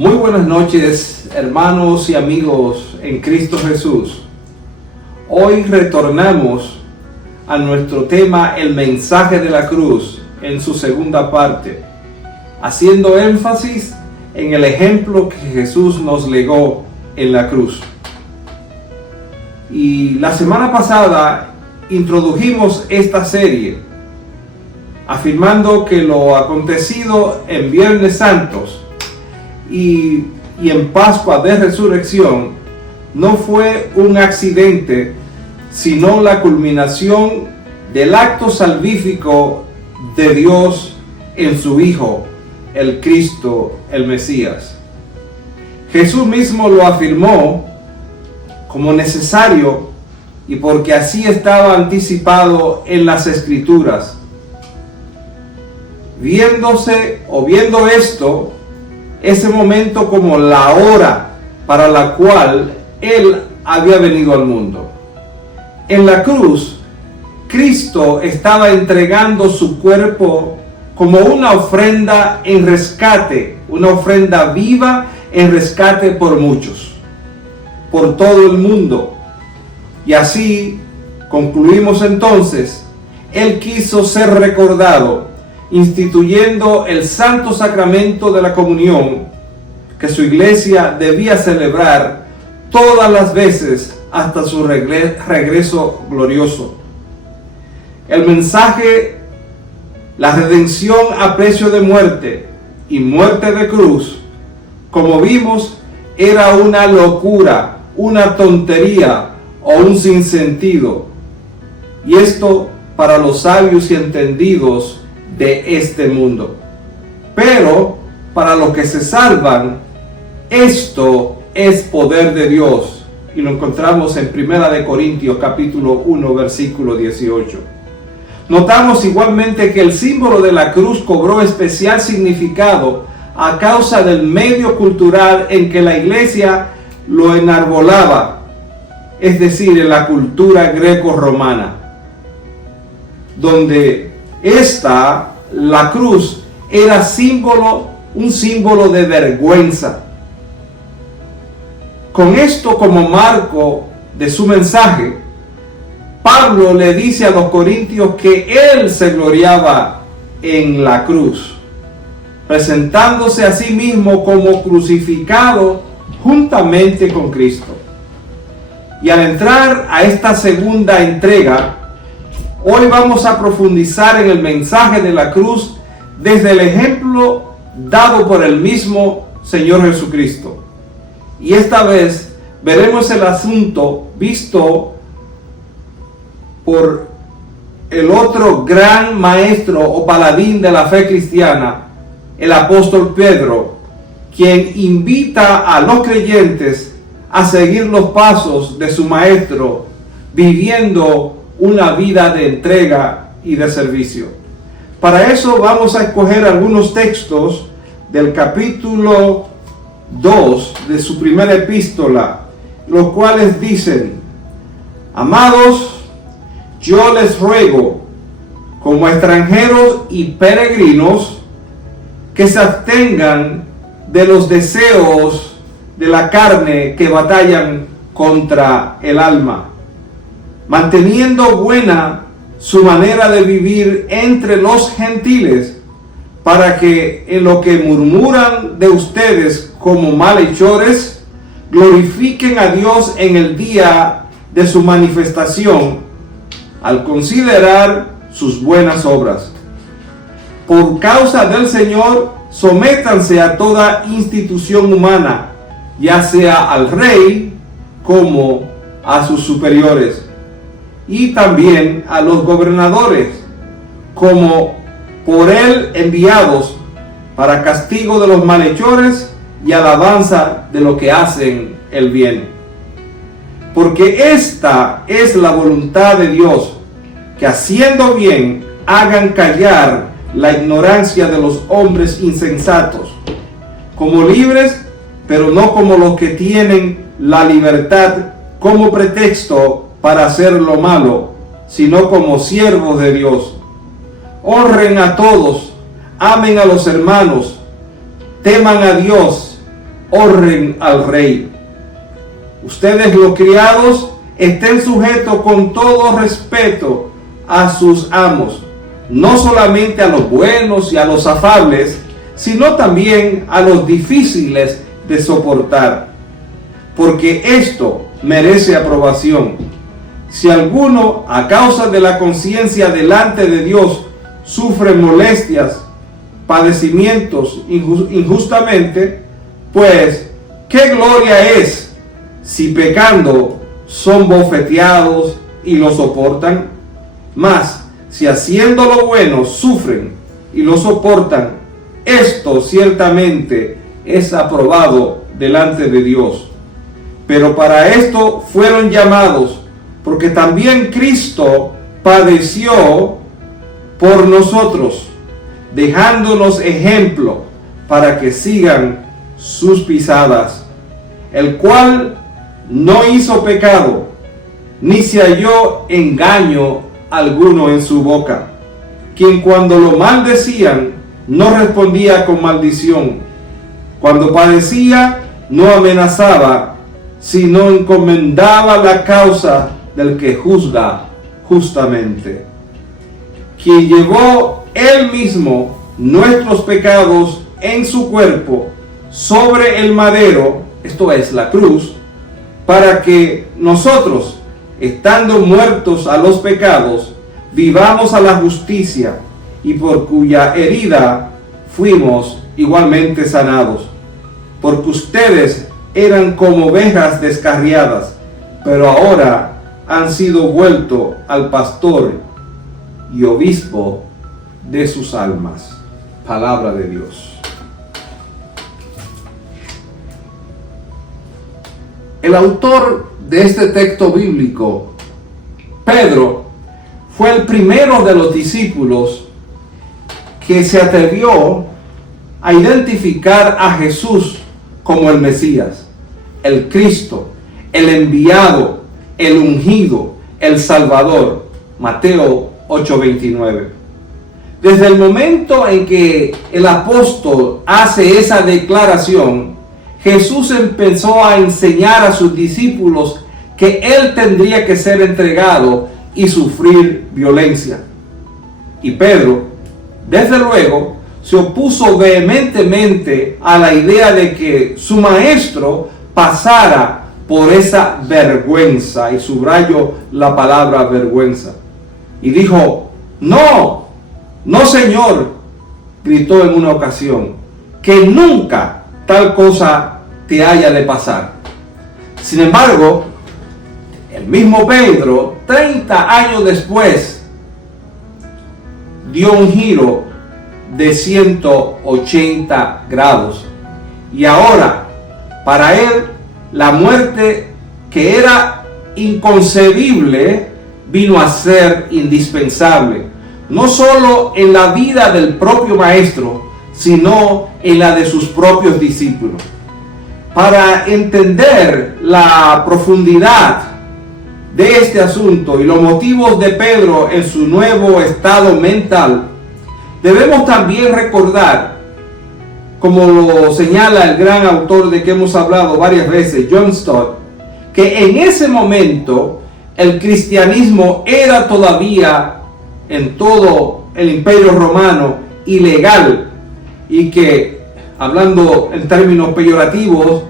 Muy buenas noches, hermanos y amigos en Cristo Jesús. Hoy retornamos a nuestro tema, el mensaje de la cruz, en su segunda parte, haciendo énfasis en el ejemplo que Jesús nos legó en la cruz. Y la semana pasada introdujimos esta serie, afirmando que lo acontecido en Viernes Santos y en Pascua de Resurrección no fue un accidente, sino la culminación del acto salvífico de Dios en su Hijo, el Cristo, el Mesías. Jesús mismo lo afirmó como necesario y porque así estaba anticipado en las Escrituras. Viendo esto, ese momento como la hora para la cual Él había venido al mundo. En la cruz, Cristo estaba entregando su cuerpo como una ofrenda en rescate, una ofrenda viva en rescate por muchos, por todo el mundo. Y así concluimos entonces, Él quiso ser recordado, instituyendo el santo sacramento de la comunión que su iglesia debía celebrar todas las veces hasta su regreso glorioso. El mensaje, la redención a precio de muerte y muerte de cruz, como vimos, era una locura, una tontería o un sinsentido. Y esto para los sabios y entendidos de este mundo. Pero para los que se salvan, esto es poder de Dios. Y lo encontramos en 1 Corintios capítulo 1 versículo 18. Notamos igualmente que el símbolo de la cruz cobró especial significado a causa del medio cultural en que la iglesia lo enarbolaba, es decir, en la cultura greco-romana, donde la cruz era un símbolo de vergüenza. Con esto como marco de su mensaje, Pablo le dice a los corintios que él se gloriaba en la cruz, presentándose a sí mismo como crucificado juntamente con Cristo. Y al entrar a esta segunda entrega, hoy vamos a profundizar en el mensaje de la cruz desde el ejemplo dado por el mismo Señor Jesucristo. Y esta vez veremos el asunto visto por el otro gran maestro o paladín de la fe cristiana, el apóstol Pedro, quien invita a los creyentes a seguir los pasos de su maestro, viviendo una vida de entrega y de servicio. Para eso vamos a escoger algunos textos del capítulo 2 de su primera epístola, los cuales dicen: amados, yo les ruego, como extranjeros y peregrinos, que se abstengan de los deseos de la carne que batallan contra el alma, manteniendo buena su manera de vivir entre los gentiles, para que en lo que murmuran de ustedes como malhechores, glorifiquen a Dios en el día de su manifestación, al considerar sus buenas obras. Por causa del Señor, sométanse a toda institución humana, ya sea al rey como a sus superiores, y también a los gobernadores, como por él enviados para castigo de los malhechores y alabanza de los que hacen el bien. Porque esta es la voluntad de Dios, que haciendo bien hagan callar la ignorancia de los hombres insensatos, como libres, pero no como los que tienen la libertad como pretexto para hacer lo malo, sino como siervos de Dios. Honren a todos, amen a los hermanos, teman a Dios honren al rey. Ustedes, los criados, estén sujetos con todo respeto a sus amos, no solamente a los buenos y a los afables, sino también a los difíciles de soportar, porque esto merece aprobación. Si alguno, a causa de la conciencia delante de Dios, sufre molestias, padecimientos injustamente, pues, ¿qué gloria es si pecando son bofeteados y lo soportan? Mas, si haciendo lo bueno sufren y lo soportan, esto ciertamente es aprobado delante de Dios. Pero para esto fueron llamados, porque también Cristo padeció por nosotros, dejándonos ejemplo para que sigan sus pisadas, el cual no hizo pecado, ni se halló engaño alguno en su boca, quien cuando lo maldecían no respondía con maldición, cuando padecía no amenazaba, sino encomendaba la causa del que juzga justamente, quien llevó él mismo nuestros pecados en su cuerpo sobre el madero, esto es la cruz, para que nosotros, estando muertos a los pecados, vivamos a la justicia, y por cuya herida fuimos igualmente sanados. Porque ustedes eran como ovejas descarriadas, pero ahora han sido vueltos al pastor y obispo de sus almas. Palabra de Dios. El autor de este texto bíblico, Pedro, fue el primero de los discípulos que se atrevió a identificar a Jesús como el Mesías, el Cristo, el enviado, el ungido, el Salvador. Mateo 8:29. Desde el momento en que el apóstol hace esa declaración, Jesús empezó a enseñar a sus discípulos que él tendría que ser entregado y sufrir violencia. Y Pedro, desde luego, se opuso vehementemente a la idea de que su maestro pasara por esa vergüenza, y subrayo la palabra vergüenza. Y dijo: no, no Señor, gritó en una ocasión, que nunca tal cosa te haya de pasar. Sin embargo, el mismo Pedro, 30 años después, dio un giro de 180 grados. Y ahora, para él, la muerte que era inconcebible vino a ser indispensable, no solo en la vida del propio maestro, sino en la de sus propios discípulos. Para entender la profundidad de este asunto y los motivos de Pedro en su nuevo estado mental, debemos también recordar, como lo señala el gran autor de que hemos hablado varias veces, John Stott, que en ese momento el cristianismo era todavía en todo el imperio romano ilegal, y que, hablando en términos peyorativos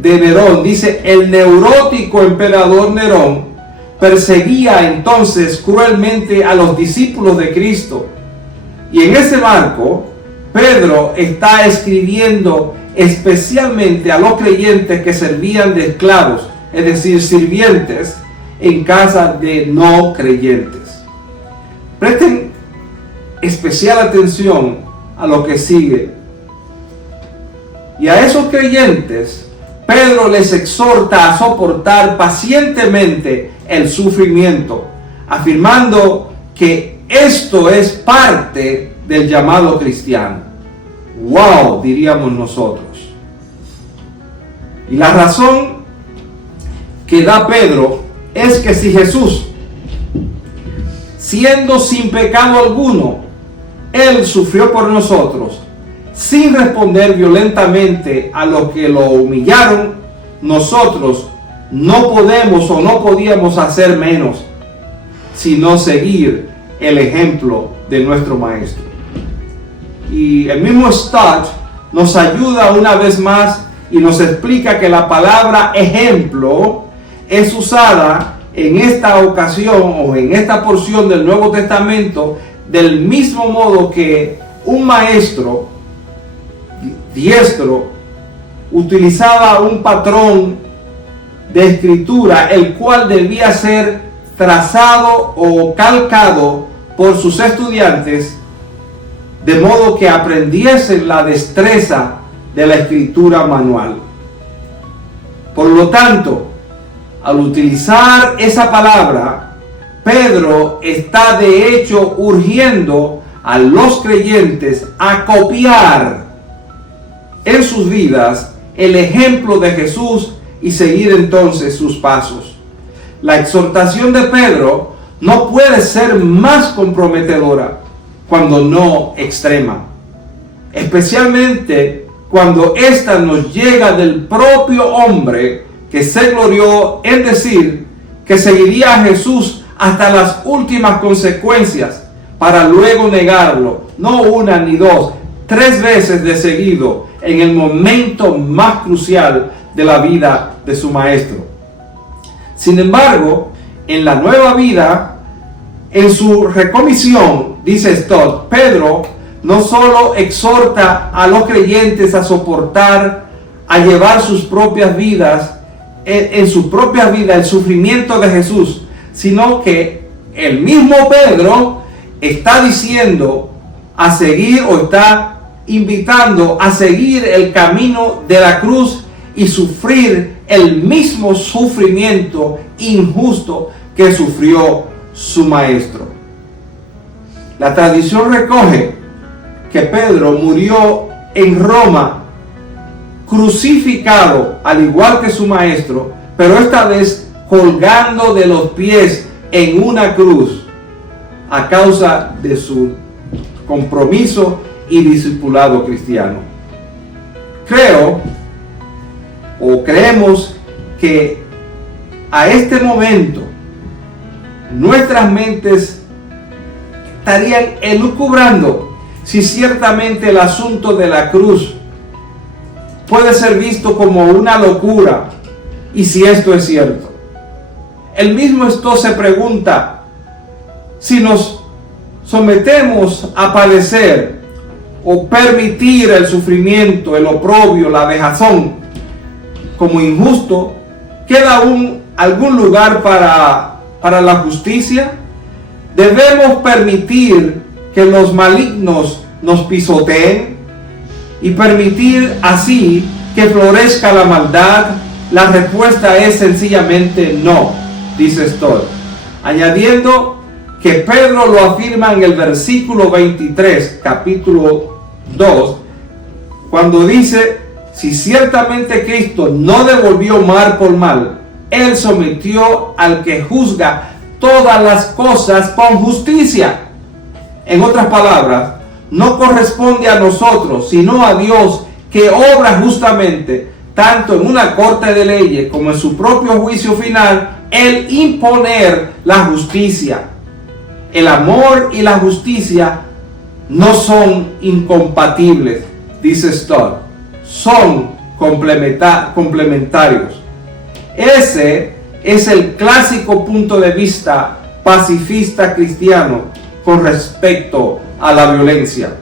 de Nerón, dice: el neurótico emperador Nerón perseguía entonces cruelmente a los discípulos de Cristo. Y en ese marco, Pedro está escribiendo especialmente a los creyentes que servían de esclavos, es decir, sirvientes, en casa de no creyentes. Presten especial atención a lo que sigue. Y a esos creyentes, Pedro les exhorta a soportar pacientemente el sufrimiento, afirmando que esto es parte del llamado cristiano. ¡Wow!, diríamos nosotros. Y la razón que da Pedro es que si Jesús, siendo sin pecado alguno, él sufrió por nosotros, sin responder violentamente a los que lo humillaron, nosotros no podemos o no podíamos hacer menos, sino seguir el ejemplo de nuestro Maestro. Y el mismo Stott nos ayuda una vez más y nos explica que la palabra ejemplo es usada en esta ocasión o en esta porción del Nuevo Testamento del mismo modo que un maestro diestro utilizaba un patrón de escritura el cual debía ser trazado o calcado por sus estudiantes de modo que aprendiesen la destreza de la escritura manual. Por lo tanto, al utilizar esa palabra, Pedro está de hecho urgiendo a los creyentes a copiar en sus vidas el ejemplo de Jesús y seguir entonces sus pasos. La exhortación de Pedro no puede ser más comprometedora cuando no extrema, especialmente cuando ésta nos llega del propio hombre que se glorió en decir que seguiría a Jesús hasta las últimas consecuencias para luego negarlo, no una ni dos, 3 veces de seguido en el momento más crucial de la vida de su maestro. Sin embargo, en la nueva vida, en su recomisión, dice Stott, Pedro no solo exhorta a los creyentes a soportar, a llevar sus propias vidas, en su propia vida el sufrimiento de Jesús, sino que el mismo Pedro está diciendo a seguir o está invitando a seguir el camino de la cruz y sufrir el mismo sufrimiento injusto que sufrió su maestro. La tradición recoge que Pedro murió en Roma, crucificado al igual que su maestro, pero esta vez colgando de los pies en una cruz a causa de su compromiso y discipulado cristiano. Creemos que a este momento nuestras mentes estarían elucubrando si ciertamente el asunto de la cruz puede ser visto como una locura y si esto es cierto. El mismo esto se pregunta si nos sometemos a padecer o permitir el sufrimiento, el oprobio, la vejazón como injusto, ¿queda aún algún lugar para la justicia? ¿Debemos permitir que los malignos nos pisoteen y permitir así que florezca la maldad? La respuesta es sencillamente no, dice Stott, añadiendo que Pedro lo afirma en el versículo 23, capítulo 2, cuando dice: si ciertamente Cristo no devolvió mal por mal, Él sometió al que juzga todas las cosas con justicia. En otras palabras, no corresponde a nosotros, sino a Dios, que obra justamente, tanto en una corte de leyes como en su propio juicio final, el imponer la justicia. El amor y la justicia no son incompatibles, dice Stott, son complementarios. Ese es el clásico punto de vista pacifista cristiano con respecto a la violencia.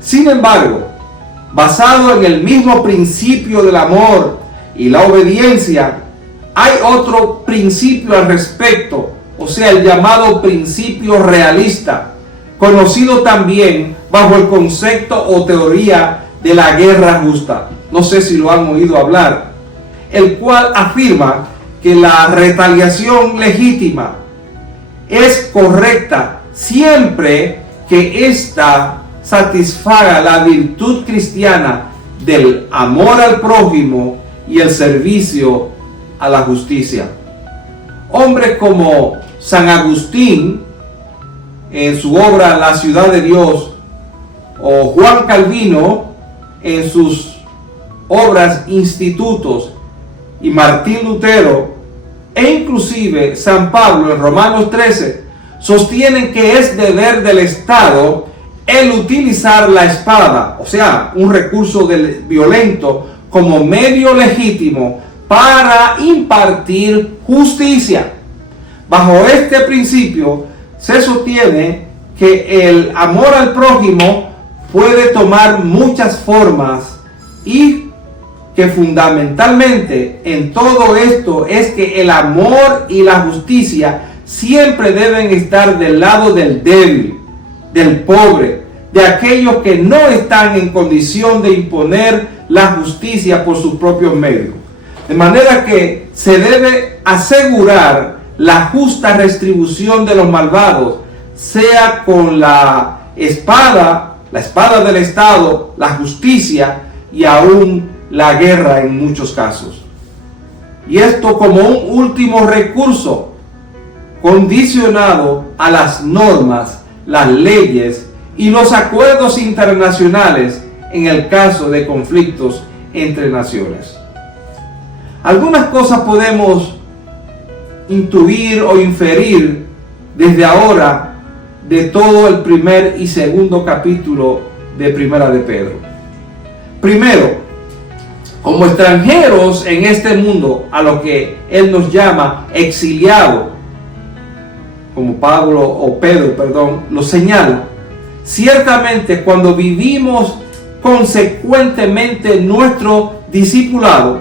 Sin embargo, basado en el mismo principio del amor y la obediencia, hay otro principio al respecto, o sea, el llamado principio realista, conocido también bajo el concepto o teoría de la guerra justa. No sé si lo han oído hablar, el cual afirma que la retaliación legítima es correcta siempre que ésta satisfaga la virtud cristiana del amor al prójimo y el servicio a la justicia. Hombres como San Agustín, en su obra La Ciudad de Dios, o Juan Calvino en sus obras Institutos, y Martín Lutero, e inclusive San Pablo en Romanos 13, sostienen que es deber del Estado el utilizar la espada, o sea, un recurso violento, como medio legítimo para impartir justicia. Bajo este principio se sostiene que el amor al prójimo puede tomar muchas formas y que fundamentalmente en todo esto es que el amor y la justicia siempre deben estar del lado del débil, del pobre, de aquellos que no están en condición de imponer la justicia por sus propios medios. De manera que se debe asegurar la justa retribución de los malvados, sea con la espada del Estado, la justicia y aún la guerra en muchos casos. Y esto como un último recurso, condicionado a las normas, las leyes y los acuerdos internacionales en el caso de conflictos entre naciones. Algunas cosas podemos intuir o inferir desde ahora de todo el primer y segundo capítulo de Primera de Pedro. Primero, como extranjeros en este mundo, a lo que él nos llama exiliado, como Pedro lo señala, ciertamente cuando vivimos consecuentemente nuestro discipulado,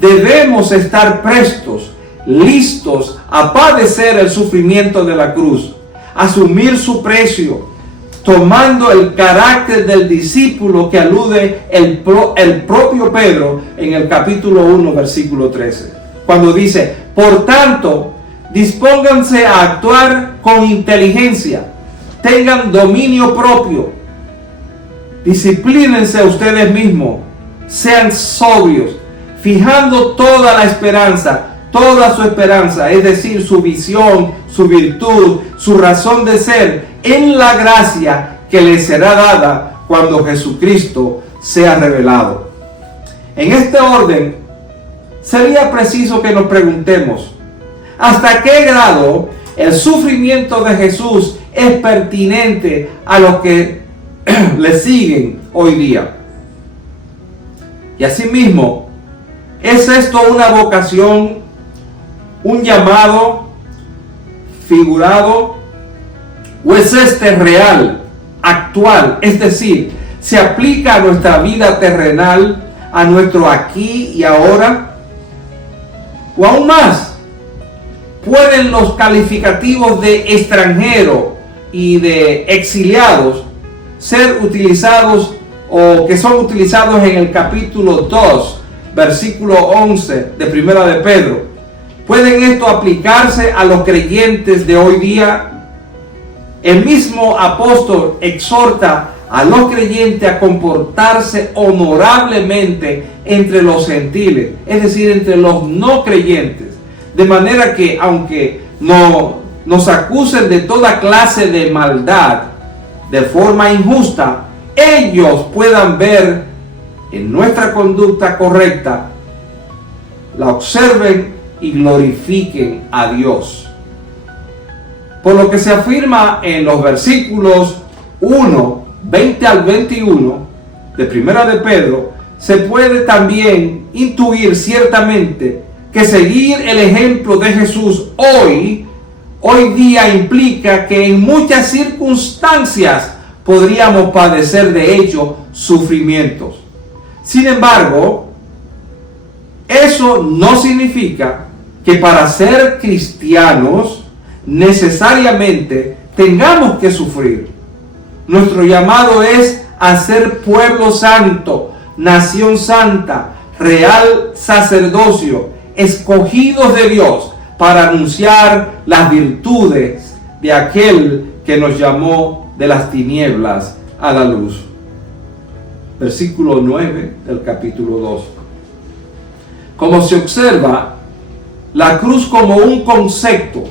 debemos estar prestos, listos a padecer el sufrimiento de la cruz, asumir su precio, tomando el carácter del discípulo que alude el propio Pedro en el capítulo 1, versículo 13, cuando dice: por tanto, dispónganse a actuar con inteligencia, tengan dominio propio, disciplínense a ustedes mismos, sean sobrios, fijando toda su esperanza, es decir, su visión, su virtud, su razón de ser, en la gracia que les será dada cuando Jesucristo sea revelado. En este orden, sería preciso que nos preguntemos: ¿hasta qué grado el sufrimiento de Jesús es pertinente a los que le siguen hoy día? Y asimismo, ¿es esto una vocación, un llamado figurado, o es este real, actual? Es decir, ¿se aplica a nuestra vida terrenal, a nuestro aquí y ahora? O aún más, ¿pueden los calificativos de extranjero y de exiliados ser utilizados, o que son utilizados en el capítulo 2, versículo 11 de Primera de Pedro? ¿Pueden esto aplicarse a los creyentes de hoy día? El mismo apóstol exhorta a los creyentes a comportarse honorablemente entre los gentiles, es decir, entre los no creyentes, de manera que aunque no nos acusen de toda clase de maldad de forma injusta, ellos puedan ver en nuestra conducta correcta, la observen y glorifiquen a Dios. Por lo que se afirma en los versículos 1, 20 al 21 de Primera de Pedro, se puede también intuir ciertamente que seguir el ejemplo de Jesús hoy día implica que en muchas circunstancias podríamos padecer de hecho sufrimientos. Sin embargo, eso no significa que para ser cristianos necesariamente tengamos que sufrir. Nuestro llamado es a ser pueblo santo, nación santa, real sacerdocio, escogidos de Dios para anunciar las virtudes de aquel que nos llamó de las tinieblas a la luz. Versículo 9 del capítulo 2. Como se observa, la cruz como un concepto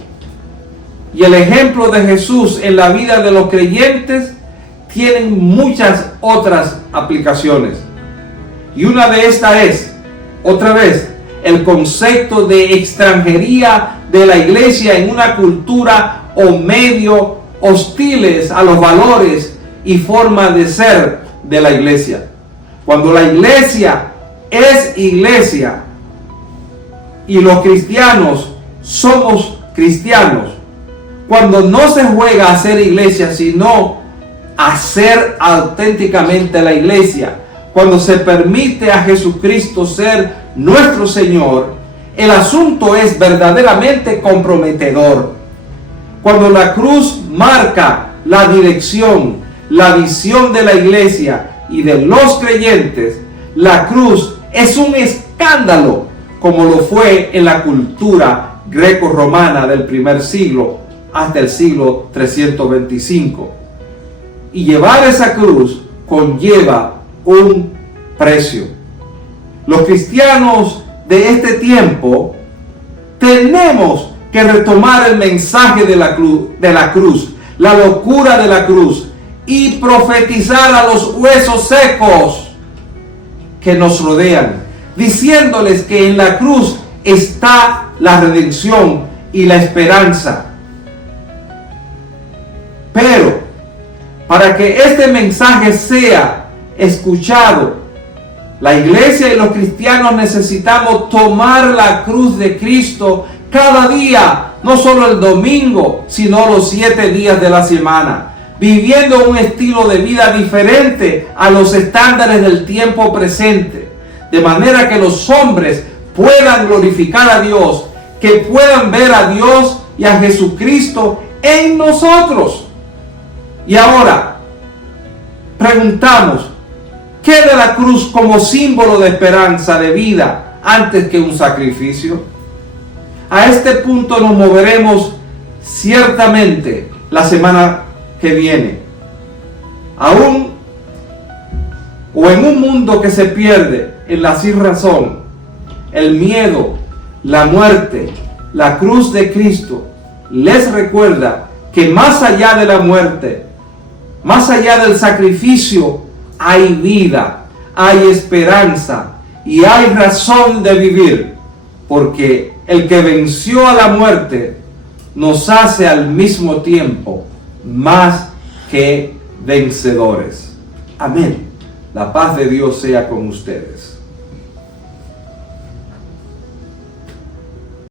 y el ejemplo de Jesús en la vida de los creyentes tienen muchas otras aplicaciones. Y una de estas es, otra vez, el concepto de extranjería de la iglesia en una cultura o medio hostiles a los valores y formas de ser de la iglesia. Cuando la iglesia es iglesia y los cristianos somos cristianos, cuando no se juega a ser iglesia, sino a ser auténticamente la iglesia, cuando se permite a Jesucristo ser nuestro Señor, el asunto es verdaderamente comprometedor. Cuando la cruz marca la dirección, la visión de la iglesia y de los creyentes, la cruz es un escándalo, como lo fue en la cultura greco-romana del primer siglo hasta el siglo 325. Y llevar esa cruz conlleva un precio. Los cristianos de este tiempo tenemos que retomar el mensaje de la cruz, la locura de la cruz, y profetizar a los huesos secos que nos rodean, diciéndoles que en la cruz está la redención y la esperanza. Pero para que este mensaje sea escuchado, la iglesia y los cristianos necesitamos tomar la cruz de Cristo cada día, no solo el domingo, sino los 7 días de la semana, viviendo un estilo de vida diferente a los estándares del tiempo presente, de manera que los hombres puedan glorificar a Dios, que puedan ver a Dios y a Jesucristo en nosotros. Y ahora, preguntamos, ¿qué de la cruz como símbolo de esperanza, de vida, antes que un sacrificio? A este punto nos moveremos ciertamente la semana que viene. Aún o en un mundo que se pierde en la sin razón, el miedo, la muerte, la cruz de Cristo les recuerda que más allá de la muerte, más allá del sacrificio, hay vida, hay esperanza y hay razón de vivir, porque el que venció a la muerte nos hace al mismo tiempo más que vencedores. Amén. La paz de Dios sea con ustedes.